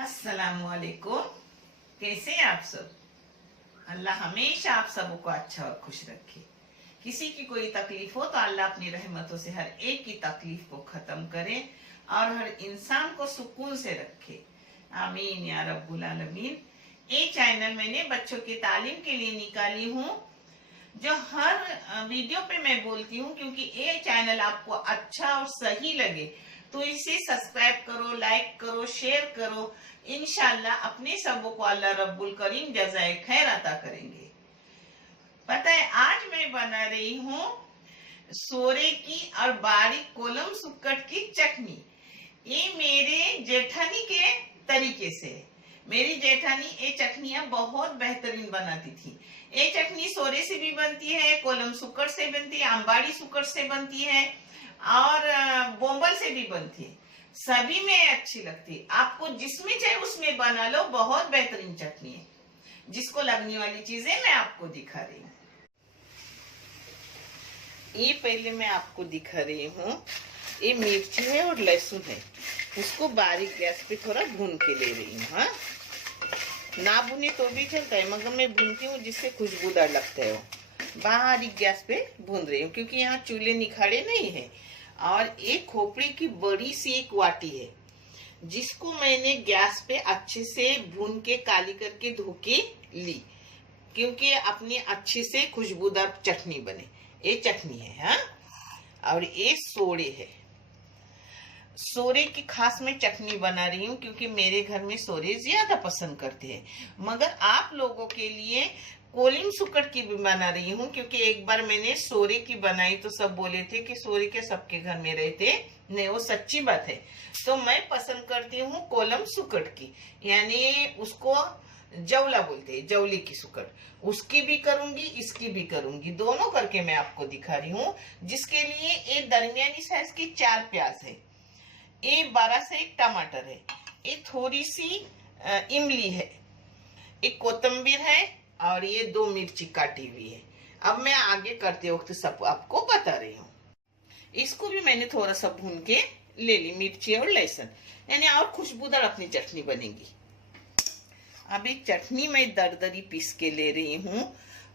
अस्सलामुअलैकुम। कैसे हैं आप सब? अल्लाह हमेशा आप सबको अच्छा और खुश रखे। किसी की कोई तकलीफ हो तो अल्लाह अपनी रहमतों से हर एक की तकलीफ को खत्म करे और हर इंसान को सुकून से रखे। आमीन या रब्बुल आलमीन। ये चैनल मैंने बच्चों की तालीम के लिए निकाली हूँ, जो हर वीडियो पे मैं बोलती हूँ, क्योंकि ये चैनल आपको अच्छा और सही लगे तो इसे सब्सक्राइब करो, लाइक करो, शेयर करो। इंशाल्लाह अपने सबों को अल्लाह रब्बुल करीम जज़ाए खैर अता करेंगे। पता है, आज मैं बना रही हूँ सोरे की और बारीक कोलम सुक्कट की चटनी। ये मेरे जेठानी के तरीके से। मेरी जेठानी ये चटनियां बहुत बेहतरीन बनाती थी। ये चटनी सोरे से भी बनती है, कोलम सुक्कट से बनती है, अंबाड़ी सुक्कट से बनती है और बोंबल से भी बनती है। सभी में अच्छी लगती है। आपको जिसमें चाहे उसमें बना लो, बहुत बेहतरीन चटनी है। जिसको लगने वाली चीजें मैं आपको दिखा रही हूँ। ये पहले मैं आपको दिखा रही हूँ। ये मिर्ची है और लहसुन है, उसको बारीक गैस पे थोड़ा भून के ले रही हूँ। हाँ, ना भुने तो भी चलता है, मगर मैं भूनती हूँ जिससे खुशबूदार लगता है। वो बारीक गैस पे भून रही हूँ क्योंकि यहाँ चूल्हे निखारे नहीं है। और एक खोपड़ी की बड़ी सी एक वाटी है, जिसको मैंने गैस पे अच्छे से भून के काली करके धो के ली, क्योंकि अपनी अच्छी से खुशबूदार चटनी बने। ये चटनी है। हाँ, और ये सोरे है। सोरे की खास मैं चटनी बना रही हूँ क्योंकि मेरे घर में सोरे ज्यादा पसंद करते हैं। मगर आप लोगों के लिए कोलिम सुक्कट की भी बना रही हूँ, क्योंकि एक बार मैंने सोरे की बनाई तो सब बोले थे कि सोरे के सबके घर में रहते नहीं, वो सच्ची बात है। तो मैं पसंद करती हूँ कोलम सुक्कट की, यानी उसको जवला बोलते हैं, जवली की सुक्कट। उसकी भी करूंगी, इसकी भी करूंगी, दोनों करके मैं आपको दिखा रही हूँ। जिसके लिए एक दरमियानी साइज की 4 प्याज है, एक 12 से एक टमाटर है, एक थोड़ी सी इमली है, एक कोतंबीर है और ये 2 मिर्ची काटी हुई है। अब मैं आगे करते वक्त सब आपको बता रही हूँ। इसको भी मैंने थोड़ा सा भून के ले ली, मिर्ची और लहसुन, यानी और खुशबूदार अपनी चटनी बनेगी। अभी चटनी मैं दरदरी पीस के ले रही हूँ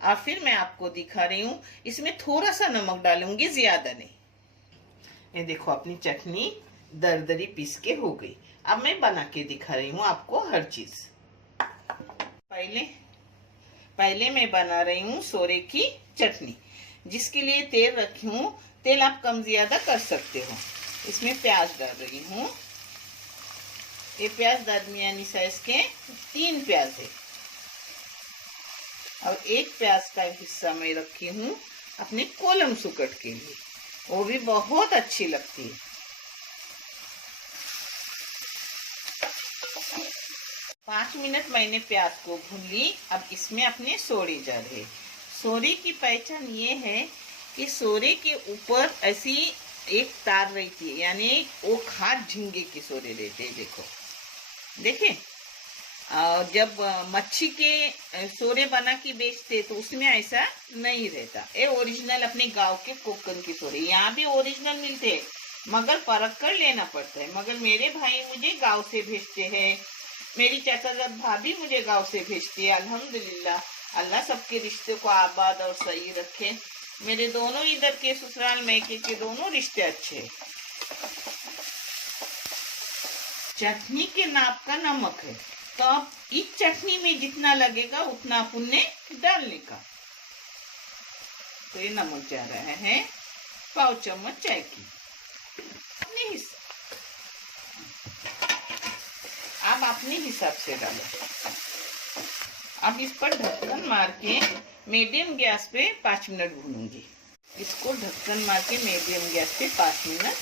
और फिर मैं आपको दिखा रही हूँ। इसमें थोड़ा सा नमक डालूंगी, ज्यादा नहीं। ये देखो अपनी चटनी दरदरी पीस के हो गई। अब मैं बना के दिखा रही हूँ आपको हर चीज। पहले मैं बना रही हूँ सोरे की चटनी, जिसके लिए तेल रखी हूँ। तेल आप कम ज्यादा कर सकते हो। इसमें प्याज डाल रही हूँ। ये प्याज दरमियानी साइज के 3 प्याज है और एक प्याज का हिस्सा मैं रखी हूँ अपने कोलम सुक्कट के लिए, वो भी बहुत अच्छी लगती है। पाँच मिनट मैंने प्याज को भून ली। अब इसमें अपने सोरे जा रहे। सोरे की पहचान ये है कि सोरे के ऊपर ऐसी एक तार रहती है, यानी वो खाद झींगे के सोरे रहते हैं। देखो, देखें। और जब मच्छी के सोरे बना के बेचते तो उसमें ऐसा नहीं रहता। ये ओरिजिनल अपने गांव के कोकन के सोरे, यहाँ भी ओरिजिनल मिलते हैं, मगर परख कर लेना पड़ता है। मगर मेरे भाई मुझे गांव से भेजते हैं, मेरी चाचाजाद भाभी मुझे गांव से भेजती है। अल्हम्दुलिल्लाह, अल्लाह सबके रिश्ते को आबाद और सही रखे। मेरे दोनों इधर के ससुराल मैके के दोनों रिश्ते अच्छे हैं। चटनी के नाप का नमक है, तो अब इस चटनी में जितना लगेगा उतना अपन ने डालने का। तो ये नमक जा रहा है 1/4 चम्मच चाय की। नहीं, आप अपने हिसाब से डालो। अब इस पर ढक्कन मार के मीडियम गैस पे 5 मिनट भूनूंगी। इसको ढक्कन मार के मीडियम गैस पे 5 मिनट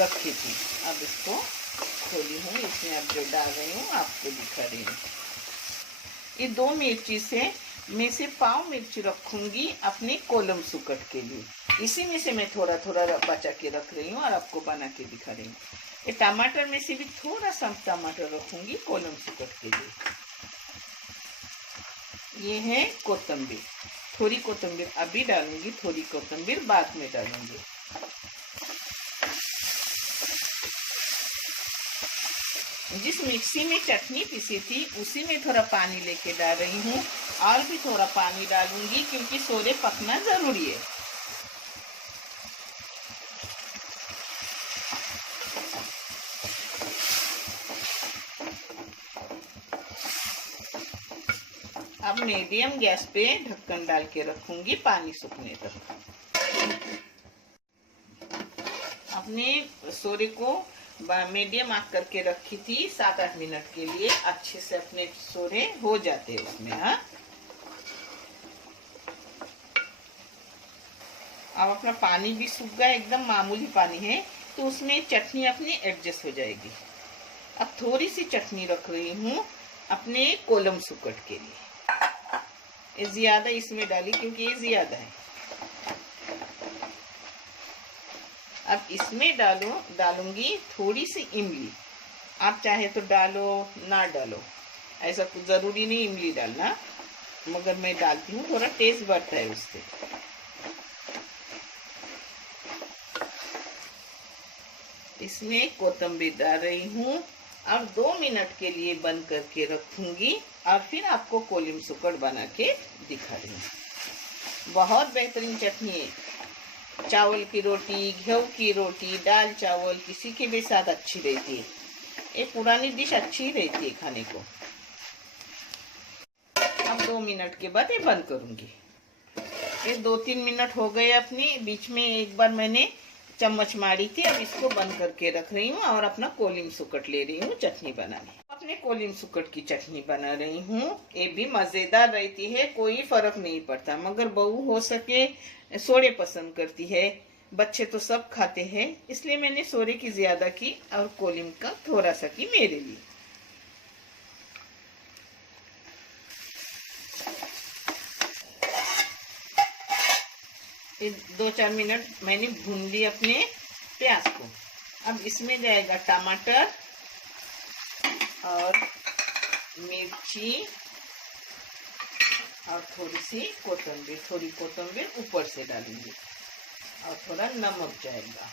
रखी थी। अब इसको खोली हूँ, इसमें अब जो डाल रही हूँ आपको दिखा रही हूँ। ये 2 मिर्ची से मैं से 1/4 मिर्ची रखूंगी अपने कोलम सुक्कट के लिए। इसी में से मैं थोड़ा थोड़ा बचा के रख रही हूँ और आपको बना के दिखा रही हूँ। ये टमाटर में से भी थोड़ा सा टमाटर रखूंगी कोलम सुक्कट के लिए। ये है कोतंबीर, थोड़ी कोतंबीर अभी डालूंगी, थोड़ी कोतंबीर बाद में डालूंगी। जिस मिक्सी में चटनी पीसी थी उसी में थोड़ा पानी लेके डाल रही हूँ, और भी थोड़ा पानी डालूंगी क्योंकि सोरे पकना जरूरी है। अब मीडियम गैस पे ढक्कन डाल के रखूंगी पानी सूखने तक। अपने सोरे को मीडियम आग करके रखी थी 7-8 मिनट के लिए। अच्छे से अपने सोरे हो जाते हैं उसमें। हाँ, अब अपना पानी भी सूख गया, एकदम मामूली पानी है, तो उसमें चटनी अपनी एडजस्ट हो जाएगी। अब थोड़ी सी चटनी रख रही हूँ अपने कोलम सुकट के लिए। ये ज्यादा इसमें डाली क्योंकि ये ज्यादा है। अब इसमें डालूंगी थोड़ी सी इमली। आप चाहे तो डालो, ना डालो, ऐसा कुछ जरूरी नहीं इमली डालना, मगर मैं डालती हूँ, थोड़ा टेस्ट बढ़ता है उससे। इसमें कोतंबीर डाल रही हूँ और 2 मिनट के लिए बंद करके रखूंगी और फिर आपको कोलिम सुकड़ बना के दिखा रही हूँ। बहुत बेहतरीन चटनी है। चावल की रोटी, गेहूं की रोटी, दाल चावल किसी के भी साथ अच्छी रहती है। ये पुरानी डिश अच्छी रहती है खाने को। अब 2 मिनट के बाद ये बंद करूंगी। ये 2-3 मिनट हो गए अपनी, बीच में एक बार मैंने चम्मच मारी थी। अब इसको बंद करके रख रही हूँ और अपना कोलिम सुकट ले रही हूँ चटनी बनाने। अपने कोलिम सुकट की चटनी बना रही हूँ। ये भी मजेदार रहती है, कोई फर्क नहीं पड़ता, मगर बहू हो सके सोरे पसंद करती है, बच्चे तो सब खाते हैं, इसलिए मैंने सोरे की ज्यादा की और कोलिम का थोड़ा सा की मेरे लिए। ये 2-4 मिनट मैंने भून ली अपने प्याज को। अब इसमें जाएगा टमाटर और मिर्ची और थोड़ी सी कोतंबीर। थोड़ी कोतंबीर ऊपर से डालूंगी और थोड़ा नमक जाएगा,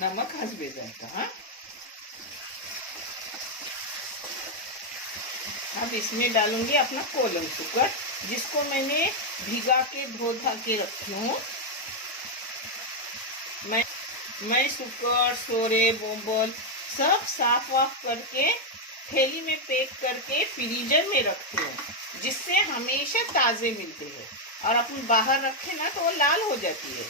नमक हंसबे जाएगा। हाँ, अब इसमें डालूंगी अपना कोलम सुकट, जिसको मैंने भिगा के धो धा के रखी हूँ। मैं सुकट, सोरे, बोंबल सब साफ वाफ करके थैली में पैक करके फ्रीजर में रखती हूँ, जिससे हमेशा ताजे मिलते हैं। और अपन बाहर रखे ना तो वो लाल हो जाती है।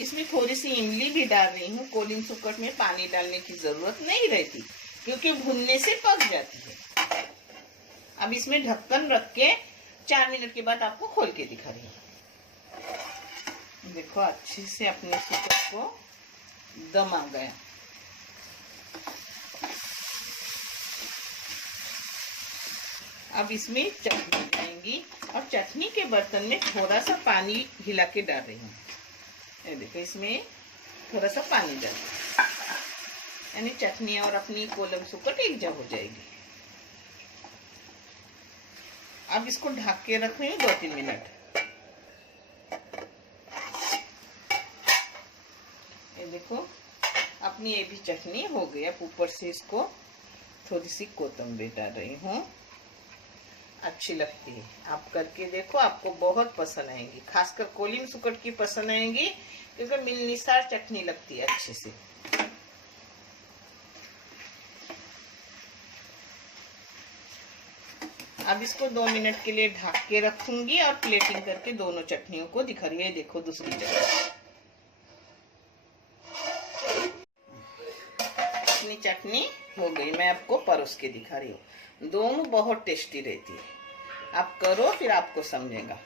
इसमें थोड़ी सी इमली भी डाल रही हूँ। कोलिम सुकट में पानी डालने की जरूरत नहीं रहती क्योंकि भुनने से पक जाती है। अब इसमें ढक्कन रख के 4 मिनट के बाद आपको खोल के दिखा रही हूँ। देखो अच्छे से अपने सुकट को दम आ गया। अब इसमें चटनी डालेंगी और चटनी के बर्तन में थोड़ा सा पानी हिला के डाल रही हूँ। ये देखो इसमें थोड़ा सा पानी डाल, यानी चटनी और अपनी कोलम सुकट एक जग हो जाएगी। अब इसको ढक के रख रही हूँ 2-3 मिनट। ये देखो अपनी ये भी चटनी हो गई। अब ऊपर से इसको थोड़ी सी कोतंबीर डाल रही हूँ। अच्छी लगती है, आप करके देखो, आपको बहुत पसंद आएंगी। खासकर कोलिम सुकट की पसंद आएंगी क्योंकि मिलनिसार चटनी लगती है अच्छे से। अब इसको 2 मिनट के लिए ढक के रखूंगी और प्लेटिंग करके दोनों चटनियों को दिखा रही है। देखो दूसरी चटनी, अपनी चटनी हो गई, मैं आपको परोस के दिखा रही हूँ। दोनों बहुत टेस्टी रहती है, आप करो फिर आपको समझेगा।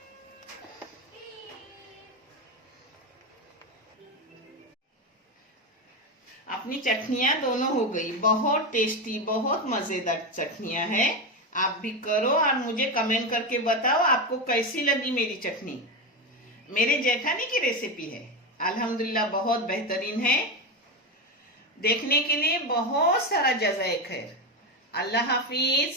अपनी चटनियां दोनों हो गई, बहुत टेस्टी, बहुत मजेदार चटनियां हैं। आप भी करो और मुझे कमेंट करके बताओ आपको कैसी लगी मेरी चटनी। मेरे जेठानी की रेसिपी है, अल्हम्दुलिल्लाह बहुत बेहतरीन है। देखने के लिए बहुत सारा जज़ाए खैर। अल्लाह हाफिज।